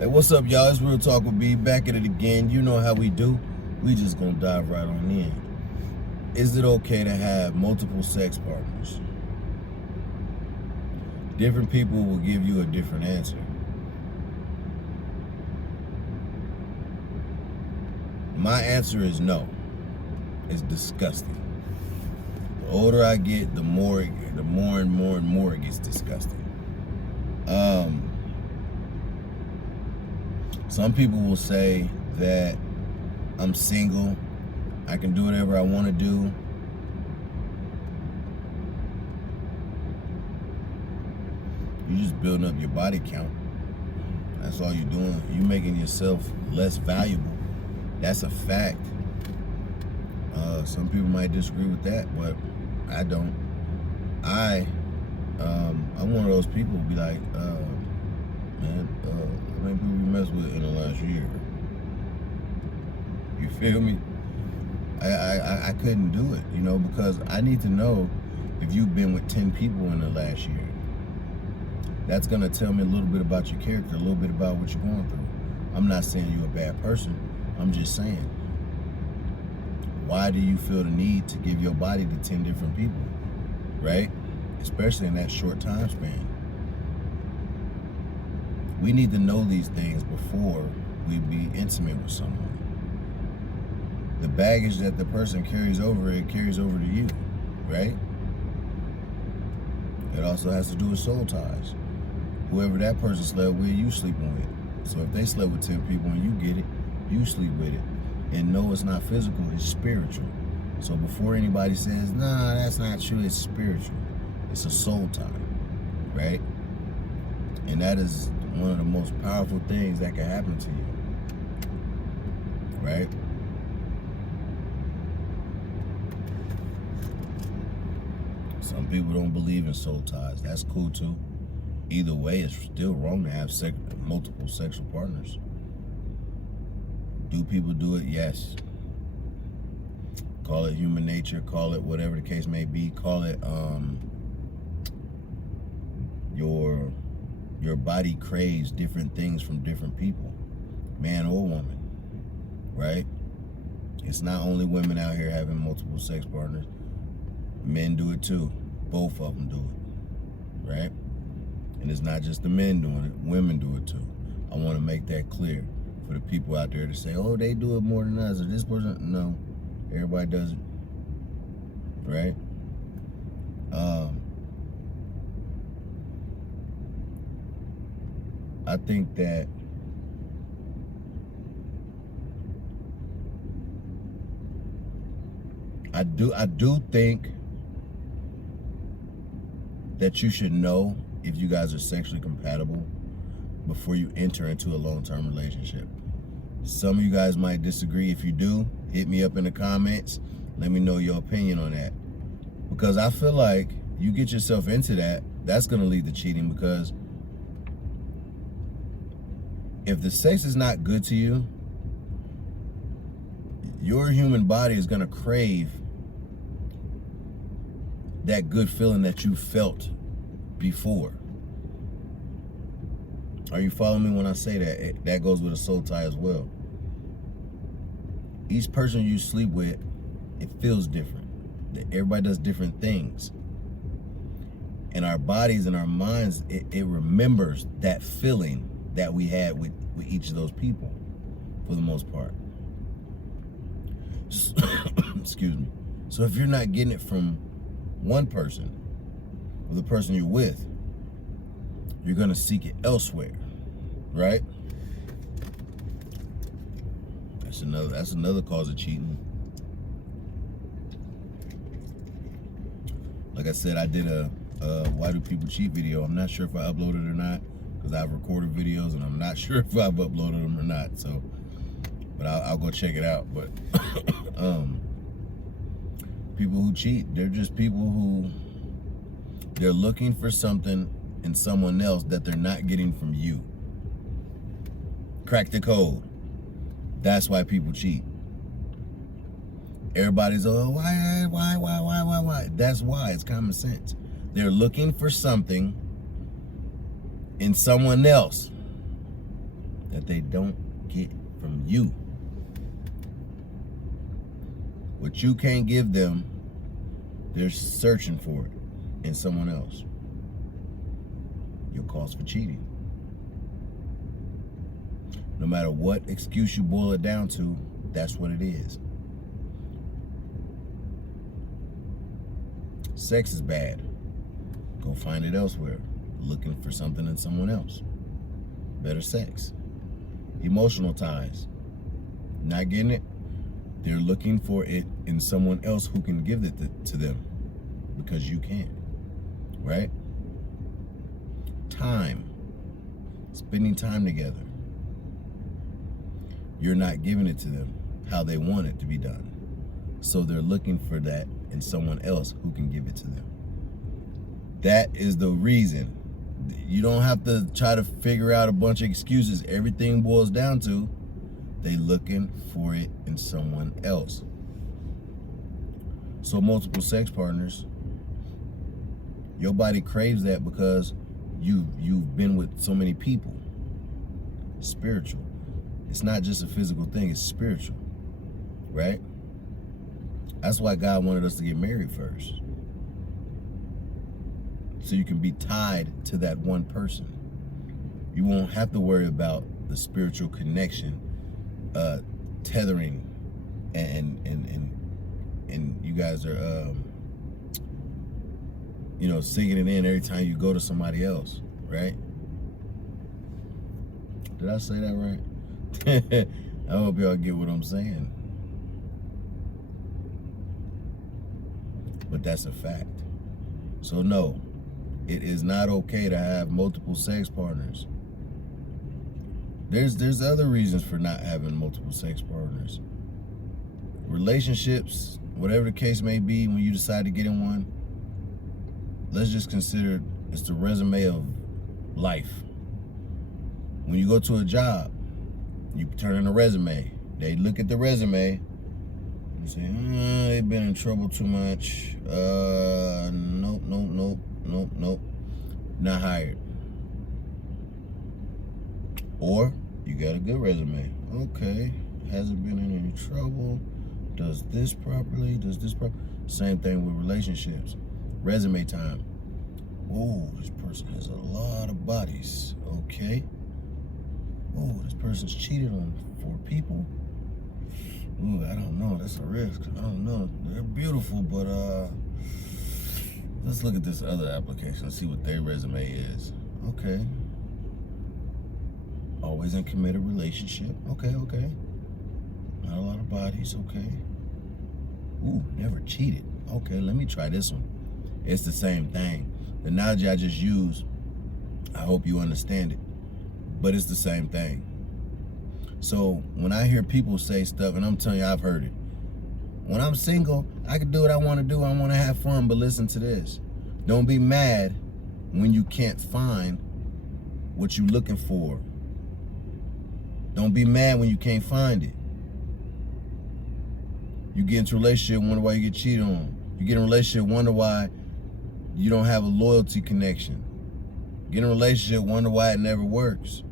Hey, what's up, y'all? It's Real Talk with B. Back at it again. You know how we do. We just gonna dive right on in. Is it okay to have multiple sex partners? Different people will give you a different answer. My answer is no. It's disgusting. The older I get, the more and more it gets disgusting. Some people will say that I'm single, I can do whatever I want to do. You're just building up your body count. That's all you're doing. You're making yourself less valuable. That's a fact. Some people might disagree with that, but I don't. I'm one of those people who be like, man, how many people you messed with in the last year? You feel me? I couldn't do it, because I need to know if you've been with 10 people in the last year. That's gonna tell me a little bit about your character, a little bit about what you're going through. I'm not saying you're a bad person. I'm just saying, why do you feel the need to give your body to 10 different people, right? Especially in that short time span. We need to know these things before we be intimate with someone. The baggage that the person carries over, it carries over to you, right? It also has to do with soul ties. Whoever that person slept with, you sleeping with. So if they slept with 10 people and you get it, you sleep with it. And no, it's not physical, it's spiritual. So before anybody says, nah, that's not true, it's spiritual. It's a soul tie, right? And that is one of the most powerful things that can happen to you, right? Some people don't believe in soul ties. That's cool too. Either way, it's still wrong to have multiple sexual partners. Do people do it? Yes. Call it human nature, call it whatever the case may be, call it your body craves different things from different people, man or woman, right? It's not only women out here having multiple sex partners. Men do it too. Both of them do it, right? And it's not just the men doing it, women do it too. I want to make that clear for the people out there to say, oh, they do it more than us, or this person. No, everybody does it, right? I think that I do think that you should know if you guys are sexually compatible before you enter into a long-term relationship. Some of you guys might disagree. If you do, hit me up in the comments. Let me know your opinion on that. Because I feel like you get yourself into that, that's going to lead to cheating, because if the sex is not good to you, your human body is going to crave that good feeling that you felt before. Are you following me when I say that? That goes with a soul tie as well. Each person you sleep with, it feels different. Everybody does different things. And our bodies and our minds, it remembers that feeling that we had with each of those people, for the most part. Excuse me. So if you're not getting it from one person, or the person you're with, you're gonna seek it elsewhere, right? That's another cause of cheating. Like I said, I did a why do people cheat video. I'm not sure if I uploaded it or not, because I've recorded videos and I'm not sure if I've uploaded them or not. So, but I'll go check it out. But people who cheat, they're just people who, they're looking for something in someone else that they're not getting from you. Crack the code. That's why people cheat. Everybody's, oh, why? That's why. It's common sense. They're looking for something in someone else that they don't get from you. What you can't give them, they're searching for it in someone else. Your cause for cheating. No matter what excuse you boil it down to, that's what it is. Sex is bad. Go find it elsewhere. Looking for something in someone else. Better sex. Emotional ties. Not getting it? They're looking for it in someone else who can give it to them. Because you can't. Right? Time. Spending time together. You're not giving it to them how they want it to be done. So they're looking for that in someone else who can give it to them. That is the reason. You don't have to try to figure out a bunch of excuses. Everything boils down to they looking for it in someone else. So multiple sex partners, your body craves that because you've been with so many people. Spiritual. It's not just a physical thing, it's spiritual. Right? That's why God wanted us to get married first. So you can be tied to that one person. You won't have to worry about the spiritual connection, tethering, and you guys are, sinking it in every time you go to somebody else, right? Did I say that right? I hope y'all get what I'm saying. But that's a fact. So no, it is not okay to have multiple sex partners. There's other reasons for not having multiple sex partners. Relationships, whatever the case may be, when you decide to get in one, let's just consider it's the resume of life. When you go to a job, you turn in a resume. They look at the resume and say, they've been in trouble too much. Nope. Not hired. Or you got a good resume. Okay, hasn't been in any trouble. Does this properly? Same thing with relationships. Resume time. Oh, this person has a lot of bodies. Okay. Oh, this person's cheated on 4 people. Ooh, I don't know. That's a risk. I don't know. They're beautiful, but let's look at this other application and see what their resume is. Okay. Always in committed relationship. Okay. Not a lot of bodies. Okay. Ooh, never cheated. Okay, let me try this one. It's the same thing. The analogy I just used, I hope you understand it. But it's the same thing. So when I hear people say stuff, and I'm telling you, I've heard it. When I'm single, I can do what I want to do. I want to have fun, but listen to this. Don't be mad when you can't find what you're looking for. Don't be mad when you can't find it. You get into a relationship, wonder why you get cheated on. You get in a relationship, wonder why you don't have a loyalty connection. Get in a relationship, wonder why it never works.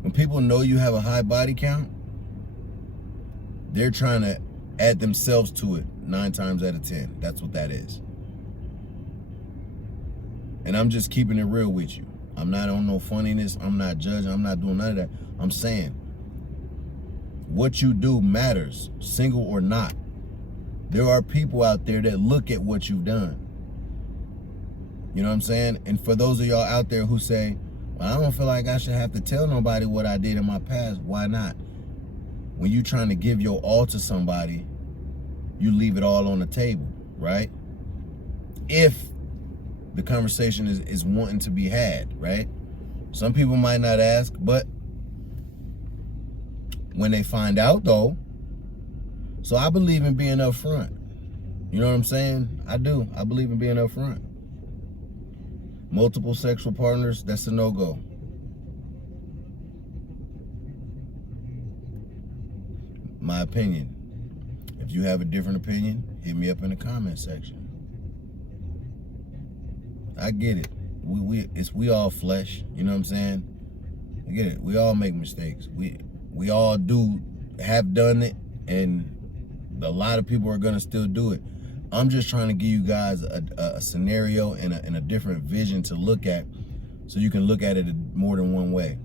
When people know you have a high body count, they're trying to add themselves to it 9 times out of 10. That's what that is. And I'm just keeping it real with you. I'm not on no funniness. I'm not judging. I'm not doing none of that. I'm saying what you do matters, single or not. There are people out there that look at what you've done. You know what I'm saying? And for those of y'all out there who say, well, I don't feel like I should have to tell nobody what I did in my past. Why not? When you're trying to give your all to somebody, you leave it all on the table, right? If the conversation is wanting to be had, right? Some people might not ask, but when they find out though, so I believe in being upfront. You know what I'm saying? I do. I believe in being upfront. Multiple sexual partners, that's a no-go. My opinion. If you have a different opinion, hit me up in the comment section. I get it. we all flesh, you know what I'm saying? You get it? We all make mistakes. We all have done it, and a lot of people are gonna still do it. I'm just trying to give you guys a scenario and a different vision to look at, so you can look at it more than one way.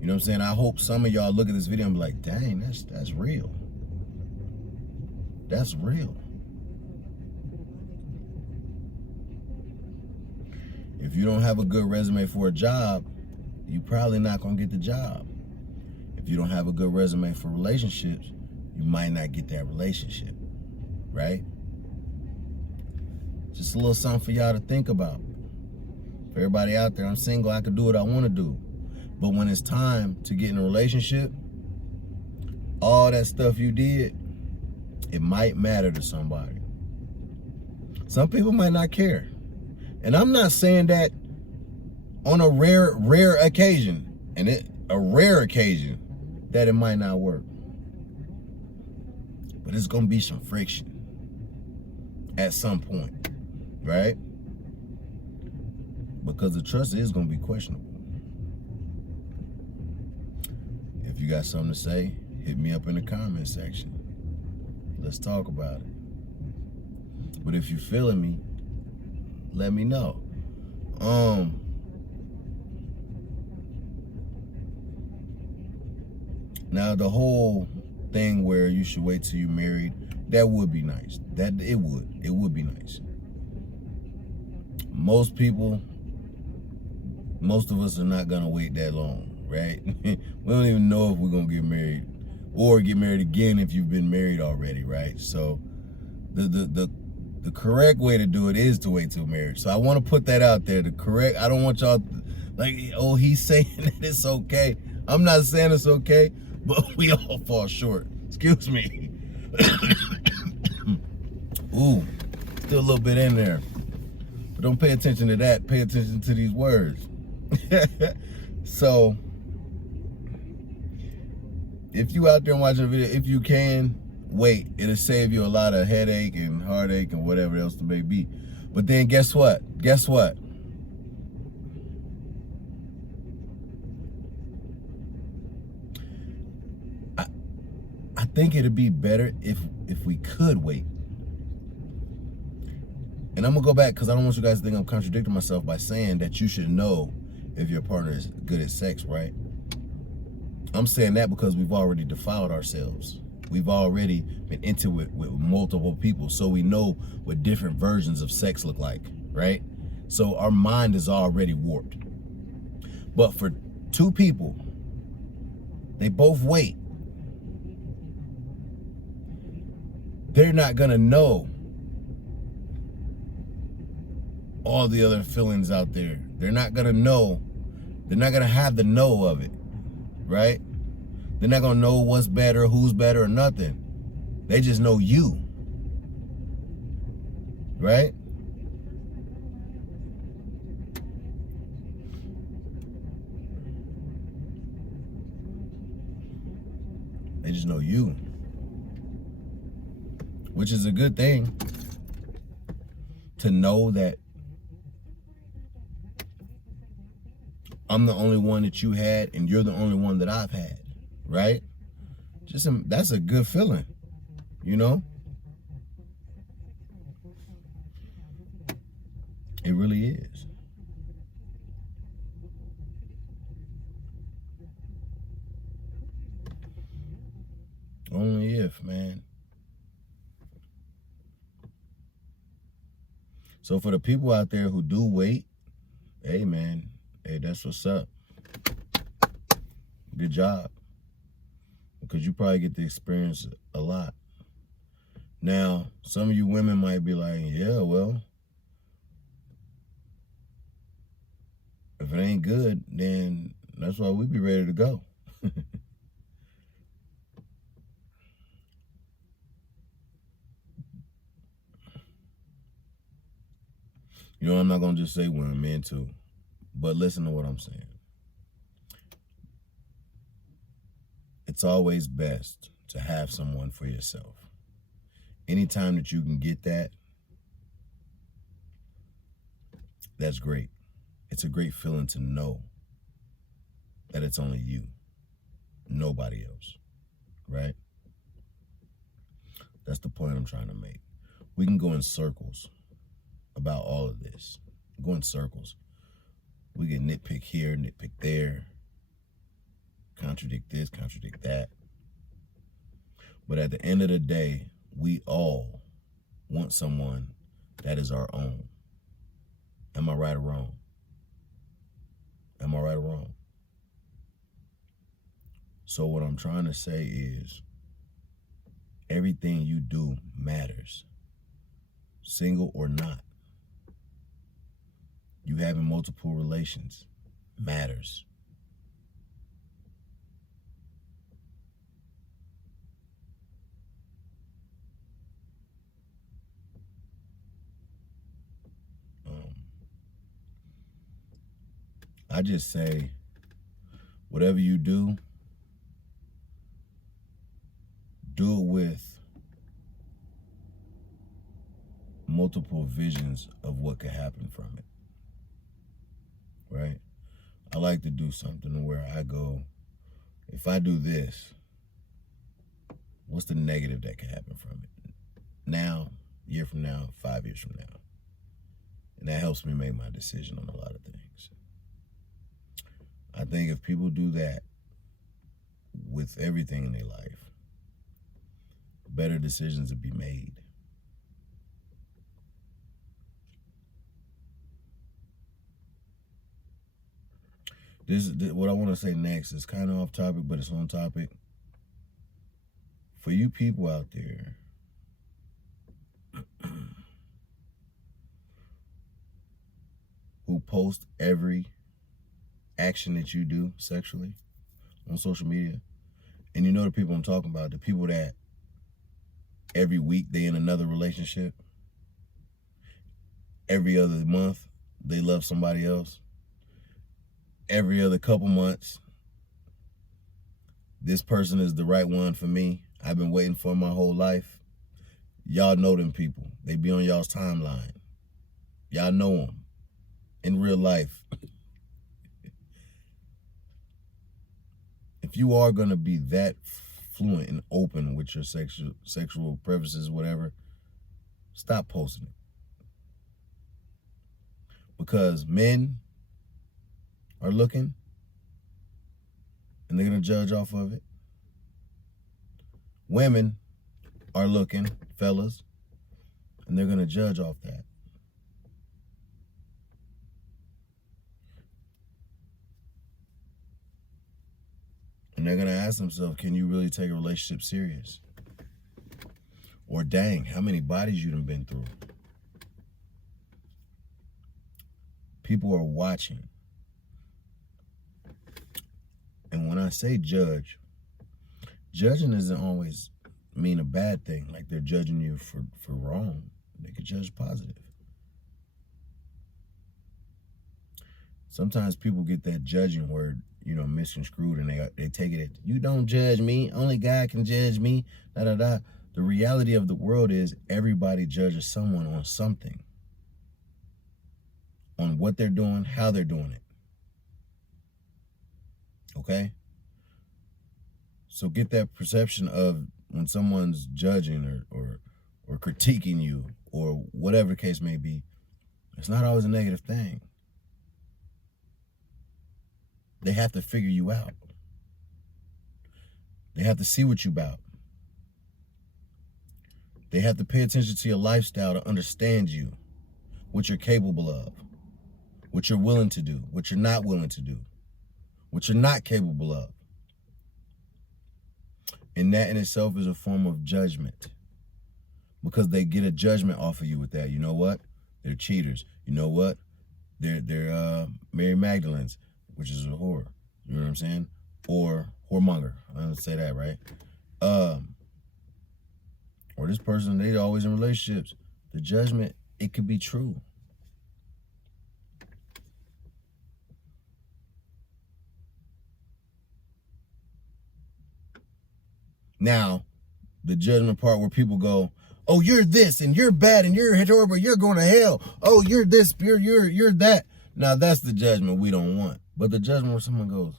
You know what I'm saying? I hope some of y'all look at this video and be like, dang, that's real. That's real. If you don't have a good resume for a job, you're probably not gonna get the job. If you don't have a good resume for relationships, you might not get that relationship, right? Just a little something for y'all to think about. For everybody out there, I'm single, I can do what I wanna do. But when it's time to get in a relationship, all that stuff you did, it might matter to somebody. Some people might not care. And I'm not saying that on a rare occasion, a rare occasion, that it might not work. But it's gonna be some friction at some point, right? Because the trust is gonna be questionable. If you got something to say, hit me up in the comment section. Let's talk about it. But if you're feeling me, let me know. Now the whole thing where you should wait till you're married, that would be nice. It would be nice. Most of us are not gonna wait that long, right? We don't even know if we're gonna get married or get married again if you've been married already, right? So the correct way to do it is to wait till marriage. So I want to put that out there. I don't want y'all like, oh, he's saying that it's okay. I'm not saying it's okay, but we all fall short. Excuse me. Ooh, still a little bit in there. But don't pay attention to that. Pay attention to these words. So, if you out there watching the video, if you can, wait. It'll save you a lot of headache and heartache and whatever else it may be. But then guess what? Guess what? I think it'd be better if we could wait. And I'm gonna go back because I don't want you guys to think I'm contradicting myself by saying that you should know if your partner is good at sex, right? I'm saying that because we've already defiled ourselves. We've already been into it with multiple people, so we know what different versions of sex look like, right? So our mind is already warped. But for two people, they both wait. They're not gonna know all the other feelings out there. They're not gonna know. They're not gonna have the know of it, right? They're not gonna know what's better, who's better, or nothing. They just know you, right? They just know you, which is a good thing to know that I'm the only one that you had and you're the only one that I've had, right? That's a good feeling, you know? It really is. Only if, man. So for the people out there who do wait, hey, man, hey, that's what's up. Good job. Because you probably get to experience a lot. Now, some of you women might be like, yeah, well, if it ain't good, then that's why we be ready to go. You know, I'm not going to just say women, men too. But listen to what I'm saying. It's always best to have someone for yourself. Anytime that you can get that that's great. It's a great feeling to know that it's only you, nobody else, right? That's the point I'm trying to make. We can go in circles about all of this. Go in circles. We can nitpick here, nitpick there, contradict this, contradict that. But at the end of the day, we all want someone that is our own. Am I right or wrong? Am I right or wrong? So what I'm trying to say is everything you do matters, single or not. You having multiple relations matters. I just say, whatever you do it with multiple visions of what could happen from it, right? I like to do something where I go, if I do this, what's the negative that could happen from it? Now, a year from now, 5 years from now. And that helps me make my decision on a lot of things. I think if people do that with everything in their life, better decisions will be made. What I want to say next is kind of off topic, but it's on topic. For you people out there who post every action that you do sexually on social media, and you know the people I'm talking about, the people that every week they in another relationship, every other month they love somebody else, every other couple months this person is the right one for me, I've been waiting for my whole life. Y'all know them people. They be on y'all's timeline. Y'all know them in real life. If you are going to be that fluent and open with your sexual preferences, whatever, stop posting it. Because men are looking and they're going to judge off of it. Women are looking, fellas, and they're going to judge off that. And they're going to ask themselves, can you really take a relationship serious? Or dang, how many bodies you done been through? People are watching. And when I say judge, judging doesn't always mean a bad thing, like they're judging you for wrong. They could judge positive. Sometimes people get that judging word, misconstrued, and they take it as, you don't judge me, only God can judge me, da-da-da. The reality of the world is everybody judges someone on something, on what they're doing, how they're doing it. Okay? So get that perception of when someone's judging or critiquing you or whatever the case may be, it's not always a negative thing. They have to figure you out. They have to see what you're about. They have to pay attention to your lifestyle to understand you, what you're capable of, what you're willing to do, what you're not willing to do, what you're not capable of. And that in itself is a form of judgment, because they get a judgment off of you with that. You know what? They're cheaters. You know what? They're Mary Magdalene's, which is a whore. You know what I'm saying? Or whoremonger. I don't say that, right? Or this person, they always in relationships. The judgment, it could be true. Now, the judgment part where people go, Oh, you're this and you're bad and you're horrible, you're going to hell. Oh, you're this, you're that. Now that's the judgment we don't want. But the judgment where someone goes,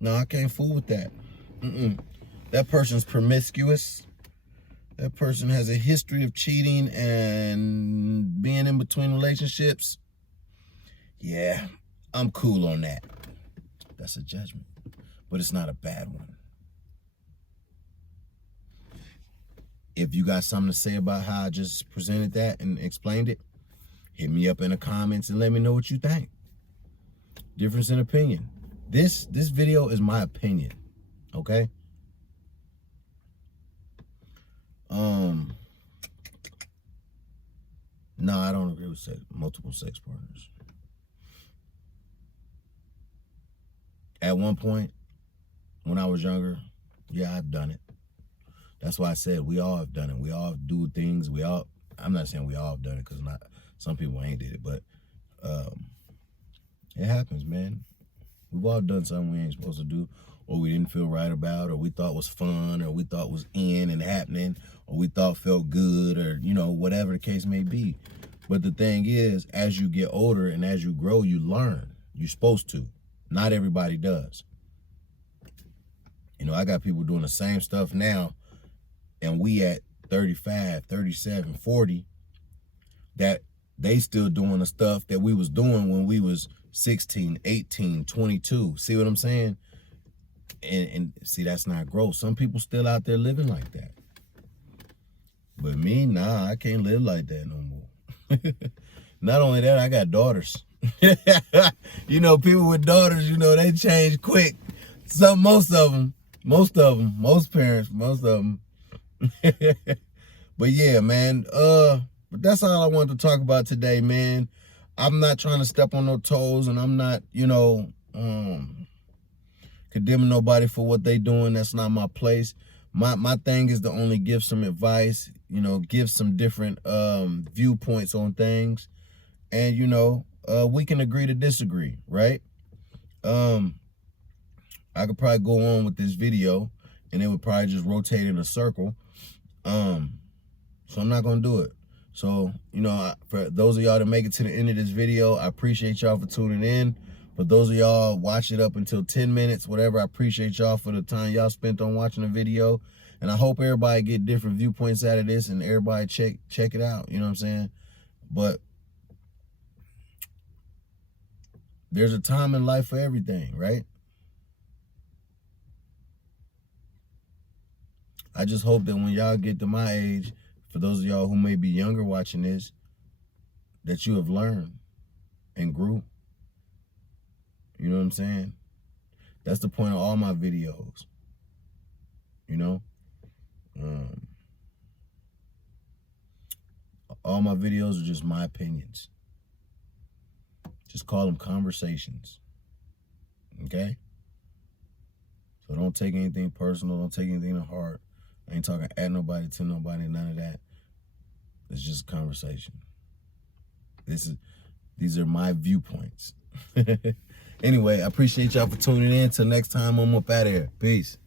no, I can't fool with that. That person's promiscuous. That person has a history of cheating and being in between relationships. Yeah, I'm cool on that. That's a judgment, but it's not a bad one. If you got something to say about how I just presented that and explained it, hit me up in the comments and let me know what you think. Difference in opinion. This video is my opinion, okay? No, I don't agree with multiple sex partners. At one point, when I was younger, yeah, I've done it. That's why I said we all have done it. We all do things. I'm not saying we all have done it because some people ain't did it, but it happens, man. We've all done something we ain't supposed to do, or we didn't feel right about, or we thought was fun, or we thought was in and happening, or we thought felt good, or, whatever the case may be. But the thing is, as you get older and as you grow, you learn. You're supposed to. Not everybody does. I got people doing the same stuff now, and we at 35, 37, 40, that they still doing the stuff that we was doing when we was 16, 18, 22. See what I'm saying? And see, that's not growth. Some people still out there living like that. But me, nah, I can't live like that no more. Not only that, I got daughters. People with daughters, they change quick. Most parents, most of them. But yeah, man, but that's all I wanted to talk about today, man. I'm not trying to step on no toes, and I'm not, condemning nobody for what they doing. That's not my place. My thing is to only give some advice, give some different viewpoints on things. And, we can agree to disagree, right? I could probably go on with this video, and it would probably just rotate in a circle. So I'm not going to do it. So, for those of y'all that make it to the end of this video, I appreciate y'all for tuning in. For those of y'all watch it up until 10 minutes, whatever, I appreciate y'all for the time y'all spent on watching the video. And I hope everybody get different viewpoints out of this and everybody check it out. You know what I'm saying? But there's a time in life for everything, right? I just hope that when y'all get to my age, for those of y'all who may be younger watching this, that you have learned and grew. You know what I'm saying? That's the point of all my videos. All my videos are just my opinions. Just call them conversations. Okay? So don't take anything personal. Don't take anything to heart. I ain't talking at nobody, to nobody, none of that. It's just a conversation. These are my viewpoints. Anyway, I appreciate y'all for tuning in. Till next time, I'm up out of here. Peace.